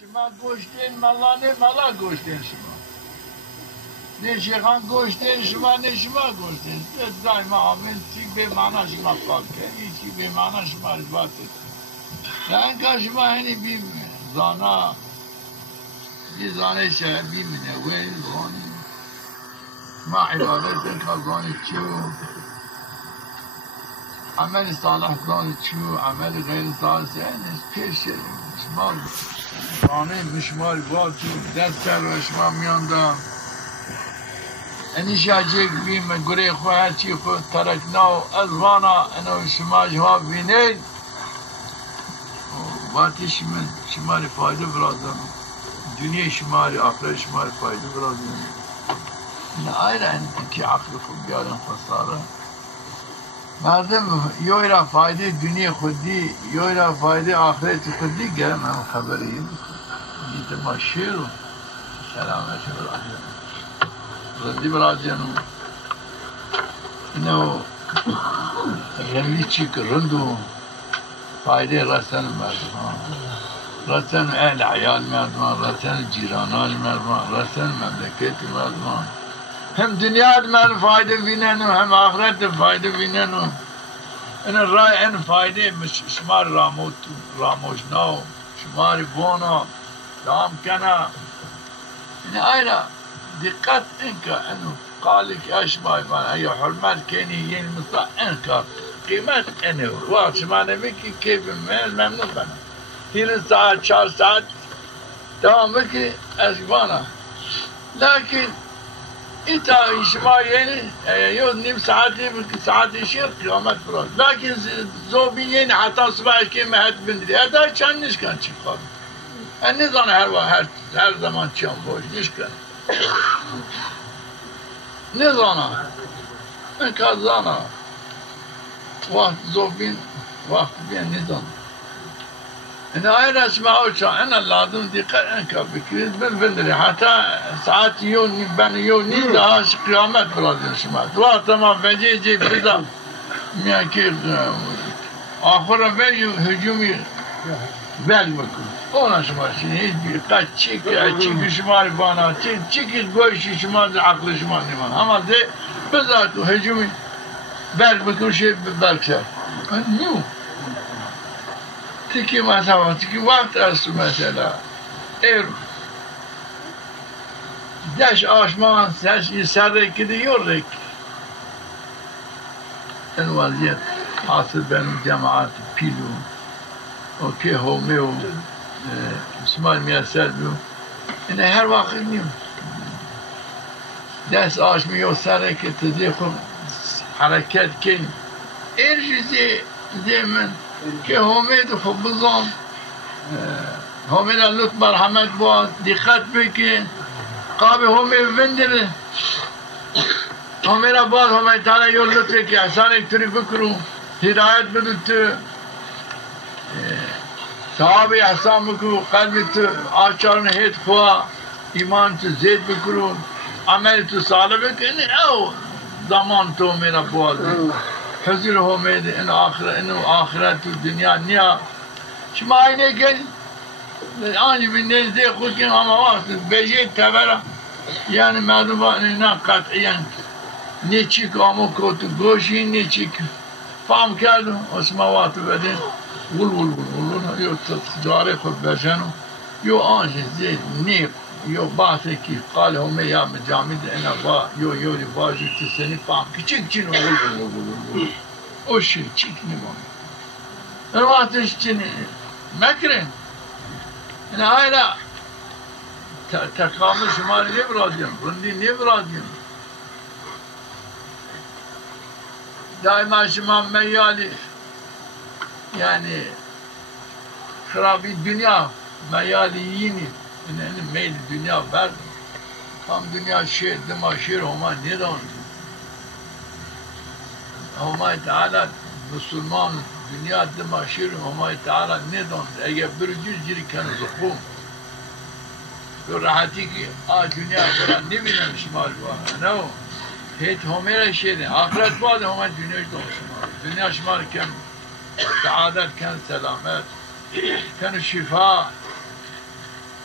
شما گوشتین ملانه ملا گوشتین شما نه شیخان گوشتین شما نه شما گوشتین دائما آمین چی به معنا شما پاک کنی چی به معنا شما رضوات نه اینکه شما هنی بیم زانا دی زانه شهر بیمینه وی زانی ما عبادت اینکه زانی چیو عمل صالح زانی چیو عمل غیر صالح زانی پیش شما زانه مشمار باتی دست کرد شما میانده انیش اجیک بیم گره خو هرچی خود ترکناو از وانا انو شما جواب بینید وقتی شماری فایده برازم دنیا شماری آخر شماری فایده برازم نه ایره انتی عقل خود بیارن خساره مردم یوی را فایده دنیا خودی یوی را فایده آخرت خودی گرم هم خبری دیده ما شیرو سلامت برازم رضی برازم اینو رمی چی که رندو فایده رسن مردمان رسن اهل عیال مردمان رسن جیرانان مردمان رسن مملکت مردمان هم دنیا من فایده بینن و هم آخرت فایده بینن و این رای این فایده شمار راموش نو شمار بونا دام کنا این اینا دقت اینکه اینو قالك اشباي من اي حرمات كيني ين مصا انكر قيمات انه واش ما نبكي كيف ممنوع بنا هنا ساعات 4 ساعات دوام بكي اسبانا لكن انت اجتماع يعني يوم نيم ساعات يشير قيامات فراد لكن زوبين حتى صباح كيما هات بندري هذا كان نش كان شيء النظام هر زمان كان بوش نش كان نظام كازانا وقت زوبين وقت بين نظام أنا أين أسمعه شو أنا لازم دقة أنك بكريت بالبندري حتى ساعات يوم بين يوم ده قيامات بلادين سمعت وقت ما بيجي جيب كذا مياكير آخر بيجي هجومي بيل بكون أنا سمعت هيك بيقات تشيك شمال بانا تشيك الجوش شمال عقل شمال نمان أما ده بذات هجومي بيل بكون شيء بالكسر نيو تكي مثلا تكي وقت است مثلا ايرو داش آشمان داش يسرك كده يورك الوضعية حاصل بين الجامعات بيلو اوكي هوميو اسمال مياسلو إن هر وقت نيو داش آشمي يسرك تزيخو حركات كين ايرش زي من که همه خوب بزن همه را لطف مرحمت با دقت بکن قاب همه بندره همه را باز همه تعالی یو لطفه که احسان اکتری بکرو هدایت بدو تو صحابه احسان بکرو قلب تو آچار نهید خواه ایمان تو زید بکرو عمل تو صالح بکن او زمان تو میرا بازه حضور همه اینو آخرت و دنیا نیا شما اینه که آنی به نزده خود که همه وقت بیجه تبره یعنی مردمان اینا قطعیاً نیچی که همه کتو گوشی نیچی که فهم کردو اسموات بده ول ول ول ول یو تجاره خود بشنو یو آنش زید نیب یو بحثی که قال همه یا مجامد اینا با یو باجی تسنی فهم که چیک چینو ول ول ول اوشی چیک نمونه در وقتش چینی مکرن اینا اینا تکامل شما نبرادیم رندی نبرادیم دائما شما میالی یعنی خرابی دنیا میالی یینی این میل دنیا برد هم دنیا شیر دما شیر هما ندان هما تعالی مسلمان دنیا دما شیر هما تعالی ندان اگر برجوز جری کن زخوم تو راحتی که دنیا برا نمیدن شمال بانا نو هیچ همه را شیرین آخرت بعد همه دنیاش دون شمال دنیا شمال کن سعادت کن سلامت کن شفا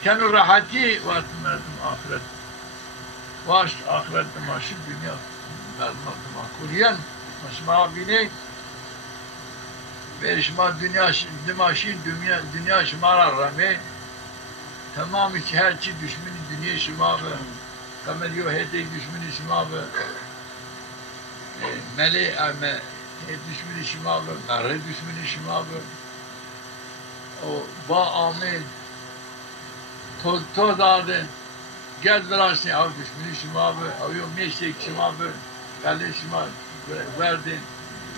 كانوا راحتي وقت مردم آخرت واش آخرت ماشي دنیا مردم آخریان شما بینید به شما دماشین دنیا شما را رمه تمامی که هر چی دشمنی دنیا شما به کمریو هیته دشمنی شما به ملی امه دشمنی شما به مره دشمنی شما به و با آمین تو داده گرد براشتی او دشمنی شما به او یو میشتی شما به قلعه شما وردین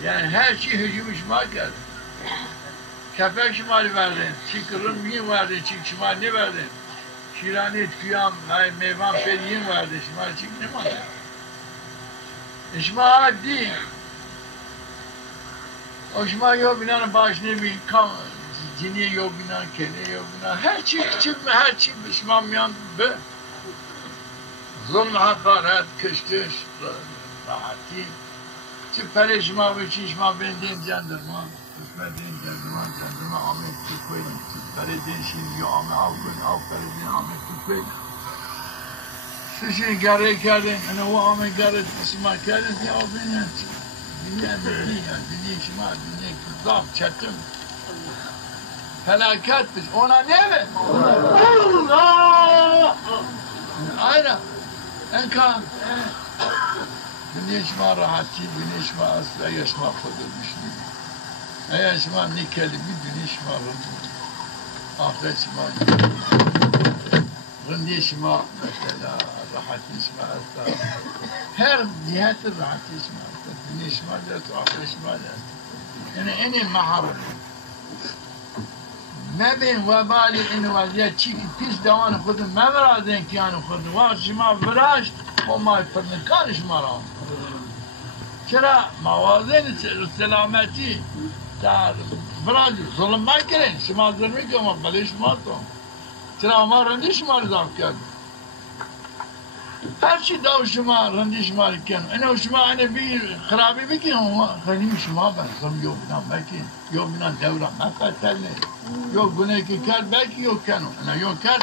یعنی هر چی هجوم شما کرد کفک شما رو وردین چی کرن میین وردین چی شما نوردین شیرانی تویام میوان پیدین وردین شما چی نمانده شما عادی و شما یو بینان باش نمی کام جنی یو بینان کنی یو بینان هر چی به شما میان به ظلم حقارت کشتش راحتی چه پره شما به چی شما بندین جندرمان قسمت دین جندرمان آمد تو کنیم چه پره دینشین یا آمد آو پره دین آمد تو کنیم سشین گره کردین انا و آمد گره شما کردین یا بینن دنیا شما دنیا کذاب چتم فلاکت بش اونا نیمه aynen enkan dünya şuma rahatçı dünya şuma asla yaşma kodurmuş eğer şuma ne kelime dünya şuma ahiret şuma dünya şuma mesela rahatçı şuma asla her cihetli rahatçı şuma asla dünya şuma da ahiret şuma da yani en maharet ما بين وبالي إنه وزيات شيء كيس دوان خدم ما برادين كانوا خدم واش ما براش وما يفرن كانش مرام شرا موازين السلامتي تاع براج ظلم ما كرين شما ظلمي كما بليش ما تو شرا ما رنديش ما رضاف كان هر شيء داو شما رنديش ما كان انا وشما انا بي خرابي بكي هو خليم شما بس يوم بنا بكي يوم بنا دورة ما قتلني yok güney ki kar belki yok kanu ana yok kar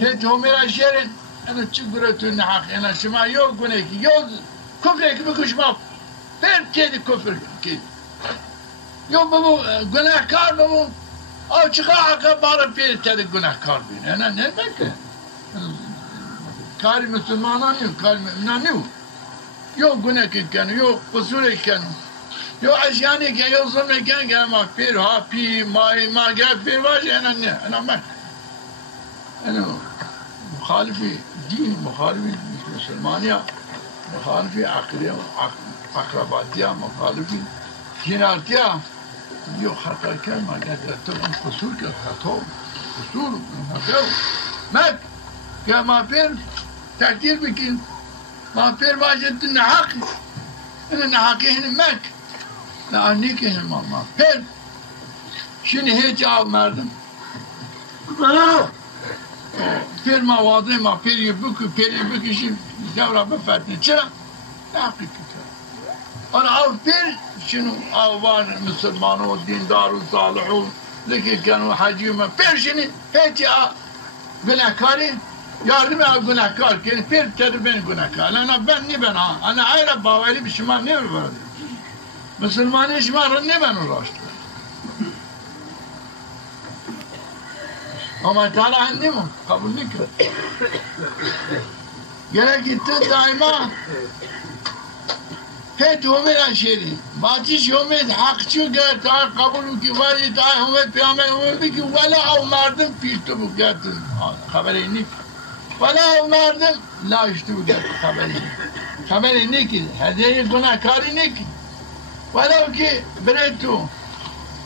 tel tomera şerin ana çıgıratın hak ana şuma yok güney ki yok küfre ki bakışma per kedi küfür ki yok bu günahkar bu o çıkar barı per kedi günahkar bin ana ne belki kari Müslümanan yok kari müminan yok yok güney ki kanu yok kusur kanu yo aşyani ki yo zulmeken gelme bir hapi ma gel bir var ya ana mak ana muhalifi din muhalifi Müslümaniya muhalifi akliye akrabatiya muhalifi cinartiya yo hata kelme gel tamam kusur ke hata kusur hata mak ya ma bir takdir bikin ma bir vajetin hak ana hakihin mak لعنی که ماما پر شنی هیچ آمردم پر موازه ما پری بکشیم دورا بفتنه چرا؟ تحقیق کرد آن آو پر شنو آوان مسلمان و دیندار و صالح و لکه کنو حجی و پر شنی هیچ گناهکاری yardım al günahkar ki per tadı ben günahkar ana ben ne ben ha ana ayrı bağlı bir şey var ne var Müslüman iş var ne ben uğraştım. Ama Teala ne mi? Kabul ne ki? Gerek gitti daima. Hep Ömer'e şeri. Batiş Ömer hakçı gel Teala kabul ki var ya Teala Ömer peygamber Ömer ki vela avmardım pişti bu geldi. Haberi ne? Vela avmardım la işte bu geldi haberi. Haberi ne ki? Hediye günahkarı ne ki? ولو كي بريتو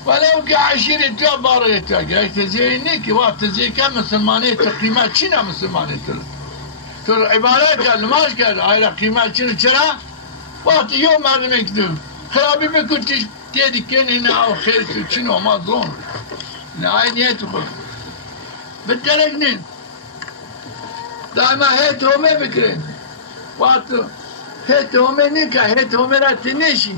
ولو كي عشيرتو باريتو قالت تزيني كي وقت تزي كم مسلمانية قيمات شنو مسلمانية تر عبارات قال ماش قال هاي قيمات شنو ترى وقت يوم ما نمكدو خرابي ما كنتش تيدي كان هنا او خير شنو ما ظلم هاي نيته بالتلقنين دائما هيت هومي بكرين وقت هيت هومي نكا هيت هومي راتنيشي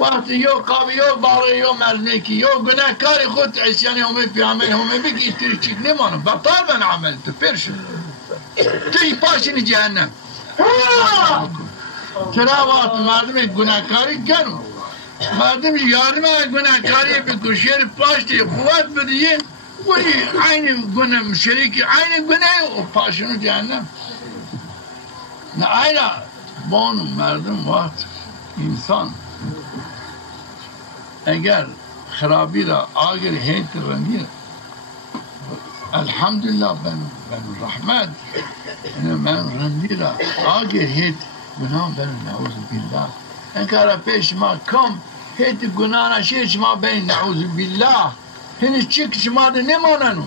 وقتی یو قابی یو باقی یو مرنکی یو گناهکاری خود عیسیانی همه پیامبر همه بگی ایتری چیک نمانم بطال بن عمل تو پرشو توی پاشین جهنم چرا وقت مردم گناهکاری کنو مردم یارم گناهکاری بکشیر پاشتی قوت بدیه ولی عین گناه شریکی عین گناه و پاشنو جهنم نه اینا بانو مردم وقت انسان اگر خرابی را آگر هیت رنگیر الحمدلله بن رحمت من رنگی را آگر هیت گناه بن نعوذ بالله انکارا پیش ما کم هیت گناه نشید شما بین نعوذ بالله هنش چیک شما را نماننو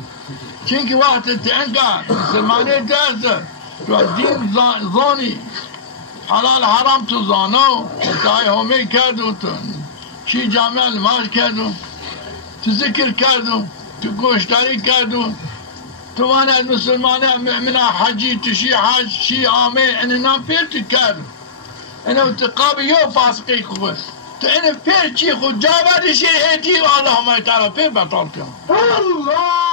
چونکه وقت انکار مسلمانی درسته و دین زانی حلال حرام تو زانو تای همه کردو تو چی جامعه نماز کردو تو ذکر کردو تو گوشتاری کردو تو وانا المسلمانه من حجی تو شی حج شی عامه ان نام پیر کردو انا تقابل یو فاسقی خود تو این پیر چی خود جوابی شی هیتی و اللهم تعالی پیر بطال کن الله